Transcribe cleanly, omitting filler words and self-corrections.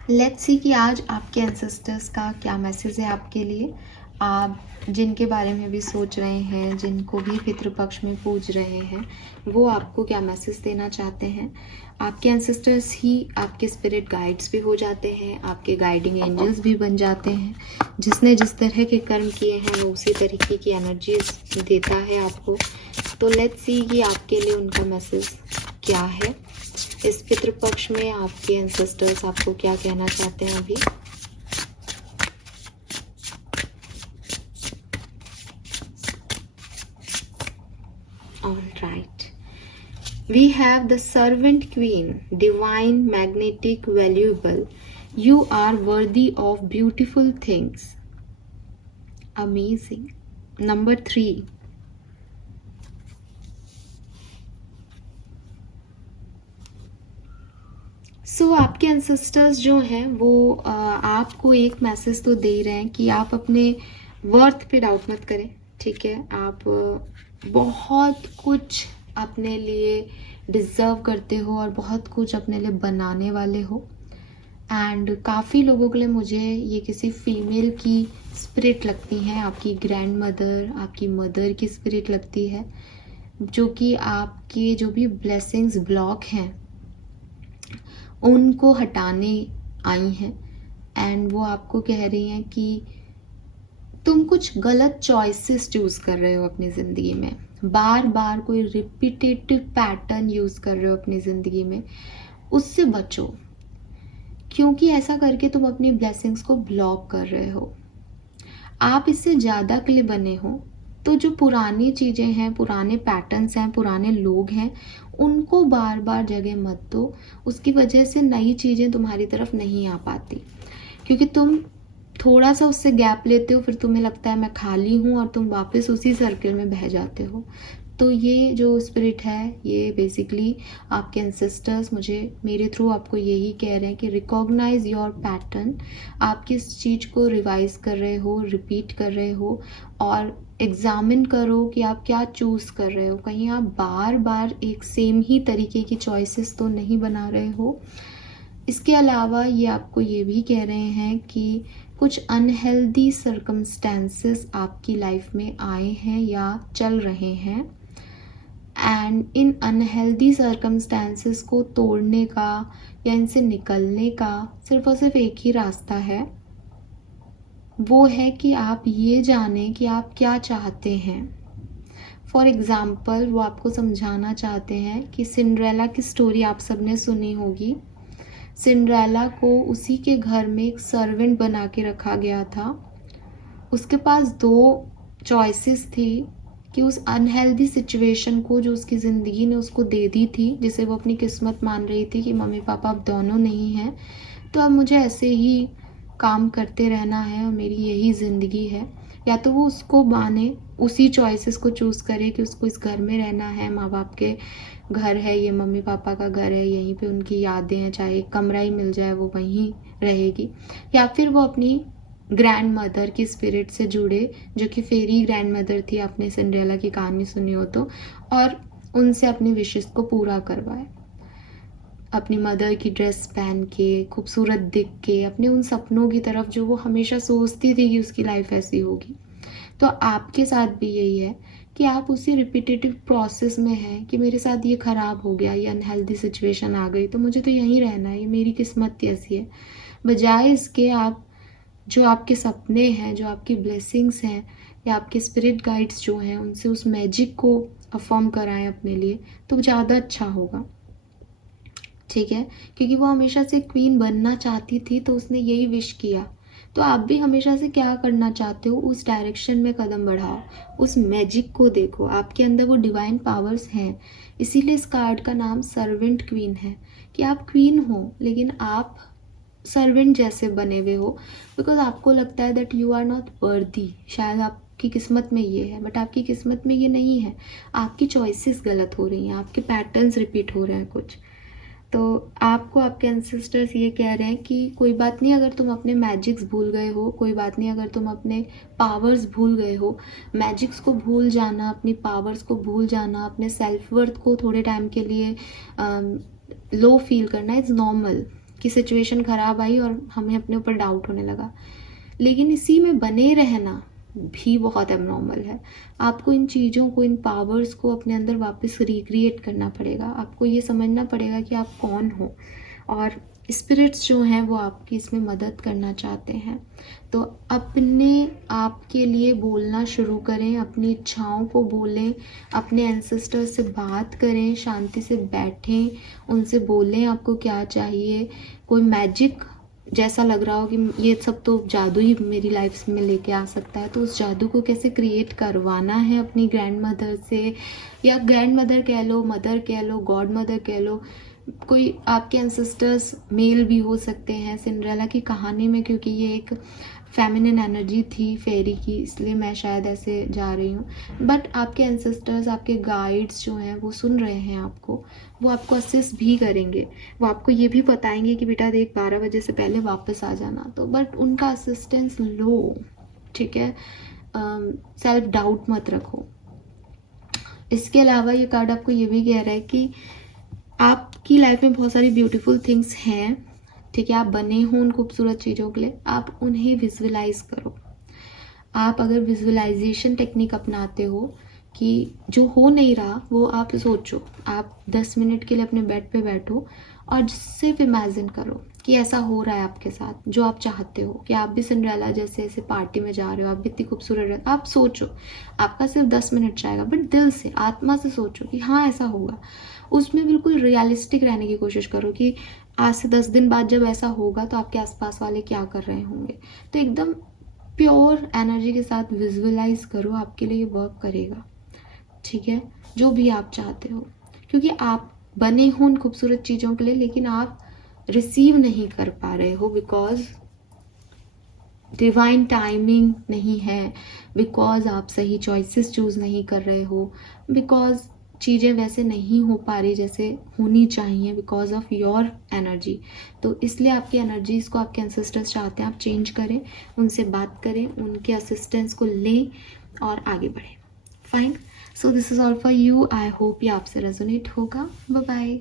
Let's see कि आज आपके एंसेस्टर्स का क्या मैसेज है आपके लिए। आप जिनके बारे में भी सोच रहे हैं, जिनको भी पितृपक्ष में पूज रहे हैं, वो आपको क्या मैसेज देना चाहते हैं। आपके एंसेस्टर्स ही आपके स्पिरिट गाइड्स भी हो जाते हैं, आपके गाइडिंग एंजल्स भी बन जाते हैं। जिसने जिस तरह के कर्म किए हैं वो उसी तरीके की एनर्जीज देता है आपको। तो लेट्स सी कि आपके लिए उनका मैसेज क्या है। इस पितृपक्ष में आपके एंसेस्टर्स आपको क्या कहना चाहते हैं अभी। Alright. We have the servant queen, divine, magnetic, valuable. You are worthy of beautiful things. Amazing. Number 3. सो आपके एंसेस्टर्स जो हैं वो आपको एक मैसेज तो दे रहे हैं कि आप अपने वर्थ पे डाउट मत करें। ठीक है, आप बहुत कुछ अपने लिए डिज़र्व करते हो और बहुत कुछ अपने लिए बनाने वाले हो। एंड काफ़ी लोगों के लिए मुझे ये किसी फीमेल की स्पिरिट लगती हैं, आपकी ग्रैंड मदर, आपकी मदर की स्पिरिट लगती है, जो कि आपके जो भी ब्लेसिंग्स ब्लॉक हैं उनको हटाने आई हैं। एंड वो आपको कह रही हैं कि तुम कुछ गलत चॉइसेस चूज़ कर रहे हो अपनी ज़िंदगी में, बार बार कोई रिपीटेटिव पैटर्न यूज़ कर रहे हो अपनी ज़िंदगी में, उससे बचो, क्योंकि ऐसा करके तुम अपनी ब्लेसिंग्स को ब्लॉक कर रहे हो। आप इससे ज़्यादा के लिए बने हो, तो जो पुरानी चीज़ें हैं, पुराने पैटर्न्स हैं, पुराने लोग हैं, उनको बार बार जगह मत दो। उसकी वजह से नई चीज़ें तुम्हारी तरफ नहीं आ पाती, क्योंकि तुम थोड़ा सा उससे गैप लेते हो, फिर तुम्हें लगता है मैं खाली हूँ और तुम वापस उसी सर्कल में बह जाते हो। तो ये जो स्पिरिट है, ये बेसिकली आपके एंसेस्टर्स मुझे मेरे थ्रू आपको यही कह रहे हैं कि रिकॉग्नाइज योर पैटर्न। आप किस चीज़ को रिवाइज कर रहे हो, रिपीट कर रहे हो, और एग्जामिन करो कि आप क्या चूज़ कर रहे हो। कहीं आप बार बार एक सेम ही तरीके की चॉइसेस तो नहीं बना रहे हो। इसके अलावा ये आपको ये भी कह रहे हैं कि कुछ अनहेल्दी सर्कमस्टेंसेस आपकी लाइफ में आए हैं या चल रहे हैं, एंड इन अनहेल्दी सर्कमस्टेंसेस को तोड़ने का या इनसे निकलने का सिर्फ और सिर्फ एक ही रास्ता है। वो है कि आप ये जानें कि आप क्या चाहते हैं। फॉर एग्ज़ाम्पल, वो आपको समझाना चाहते हैं कि सिंड्रेला की स्टोरी आप सबने सुनी होगी। सिंड्रेला को उसी के घर में एक सर्वेंट बना के रखा गया था। उसके पास 2 चॉइसेस थी कि उस अनहेल्दी सिचुएशन को जो उसकी ज़िंदगी ने उसको दे दी थी, जिसे वो अपनी किस्मत मान रही थी कि मम्मी पापा अब दोनों नहीं हैं, तो अब मुझे ऐसे ही काम करते रहना है और मेरी यही ज़िंदगी है। या तो वो उसको माने, उसी चॉइसेस को चूज़ करे कि उसको इस घर में रहना है, माँ बाप के घर है, ये मम्मी पापा का घर है, यहीं पे उनकी यादें हैं, चाहे एक कमरा ही मिल जाए वो वहीं रहेगी। या फिर वो अपनी ग्रैंड मदर की स्पिरिट से जुड़े, जो कि फेरी ग्रैंड मदर थी, आपने सिंड्रेला की कहानी सुनी हो तो, और उनसे अपनी विशेस को पूरा करवाए। अपनी मदर की ड्रेस पहन के, खूबसूरत दिख के, अपने उन सपनों की तरफ जो वो हमेशा सोचती थी कि उसकी लाइफ ऐसी होगी। तो आपके साथ भी यही है कि आप उसी रिपीटेटिव प्रोसेस में हैं कि मेरे साथ ये ख़राब हो गया, ये अनहेल्दी सिचुएशन आ गई, तो मुझे तो यहीं रहना है, ये मेरी किस्मत ऐसी है। बजाय इसके आप जो आपके सपने हैं, जो आपकी ब्लेसिंग्स हैं, या आपके स्पिरिट गाइड्स जो हैं, उनसे उस मैजिक को अफर्म कराएं अपने लिए, तो ज़्यादा अच्छा होगा। ठीक है, क्योंकि वो हमेशा से क्वीन बनना चाहती थी, तो उसने यही विश किया। तो आप भी हमेशा से क्या करना चाहते हो, उस डायरेक्शन में कदम बढ़ाओ, उस मैजिक को देखो, आपके अंदर वो डिवाइन पावर्स हैं। इसीलिए इस कार्ड का नाम सर्वेंट क्वीन है, कि आप क्वीन हो लेकिन आप सर्वेंट जैसे बने हुए हो, बिकॉज आपको लगता है that you are not worthy. शायद आपकी किस्मत में ये है, बट आपकी किस्मत में ये नहीं है। आपकी चॉइसेस गलत हो रही हैं, आपके पैटर्न्स रिपीट हो रहे हैं कुछ। तो आपको आपके एंसेस्टर्स ये कह रहे हैं कि कोई बात नहीं अगर तुम अपने मैजिक्स भूल गए हो, कोई बात नहीं अगर तुम अपने पावर्स भूल गए हो। मैजिक्स को भूल जाना, अपनी पावर्स को भूल जाना, अपने सेल्फ वर्थ को थोड़े टाइम के लिए लो फील करना इज़ नॉर्मल। कि सिचुएशन ख़राब आई और हमें अपने ऊपर डाउट होने लगा, लेकिन इसी में बने रहना भी बहुत एबनॉर्मल है। आपको इन चीज़ों को, इन पावर्स को अपने अंदर वापस रिक्रिएट करना पड़ेगा। आपको ये समझना पड़ेगा कि आप कौन हो, और स्पिरिट्स जो हैं वो आपकी इसमें मदद करना चाहते हैं। तो अपने आप के लिए बोलना शुरू करें, अपनी इच्छाओं को बोलें, अपने एंसेस्टर्स से बात करें, शांति से बैठें, उनसे बोलें आपको क्या चाहिए। कोई मैजिक जैसा लग रहा हो कि ये सब तो जादू ही मेरी लाइफ में लेके आ सकता है, तो उस जादू को कैसे क्रिएट करवाना है अपनी ग्रैंड मदर से, या ग्रैंड मदर कह लो, मदर कह लो, गॉड मदर कह लो, कोई आपके एंसेस्टर्स मेल भी हो सकते हैं सिंड्रेला की कहानी में, क्योंकि ये एक फेमिनिन एनर्जी थी फेरी की, इसलिए मैं शायद ऐसे जा रही हूँ। बट आपके एंसेस्टर्स, आपके गाइड्स जो हैं वो सुन रहे हैं आपको, वो आपको असिस्ट भी करेंगे, वो आपको ये भी बताएंगे कि बेटा देख 12 बजे से पहले वापस आ जाना। तो बट उनका असिस्टेंस लो, ठीक है। सेल्फ डाउट मत रखो। इसके अलावा ये कार्ड आपको ये भी कह रहा है कि आपकी लाइफ में बहुत सारी ब्यूटीफुल थिंग्स हैं, ठीक है। आप बने हो उन खूबसूरत चीज़ों के लिए, आप उन्हें विजुअलाइज करो। आप अगर विजुअलाइजेशन टेक्निक अपनाते हो कि जो हो नहीं रहा वो आप सोचो, आप 10 मिनट के लिए अपने बेड पे बैठो और सिर्फ इमेजिन करो कि ऐसा हो रहा है आपके साथ जो आप चाहते हो, कि आप भी सिंड्रेला जैसे ऐसे पार्टी में जा रहे हो, आप भी इतनी खूबसूरत, आप सोचो। आपका सिर्फ 10 मिनट जाएगा, बट दिल से, आत्मा से सोचो कि हाँ ऐसा होगा। उसमें बिल्कुल रियलिस्टिक रहने की कोशिश करो कि आज से 10 दिन बाद जब ऐसा होगा तो आपके आसपास वाले क्या कर रहे होंगे। तो एकदम प्योर एनर्जी के साथ विजुअलाइज करो, आपके लिए ये वर्क करेगा, ठीक है। जो भी आप चाहते हो, क्योंकि आप बने हो उन खूबसूरत चीज़ों के लिए, लेकिन आप रिसीव नहीं कर पा रहे हो बिकॉज डिवाइन टाइमिंग नहीं है, बिकॉज आप सही चॉइसेस चूज़ नहीं कर रहे हो, बिकॉज चीज़ें वैसे नहीं हो पा रही जैसे होनी चाहिए, बिकॉज ऑफ योर एनर्जी। तो इसलिए आपकी एनर्जीज़ को आपके एंसेस्टर्स चाहते हैं आप चेंज करें, उनसे बात करें, उनके असिस्टेंस को लें और आगे बढ़ें। Fine, so this is all for you. I hope ये आपसे रेजोनेट होगा। Bye bye.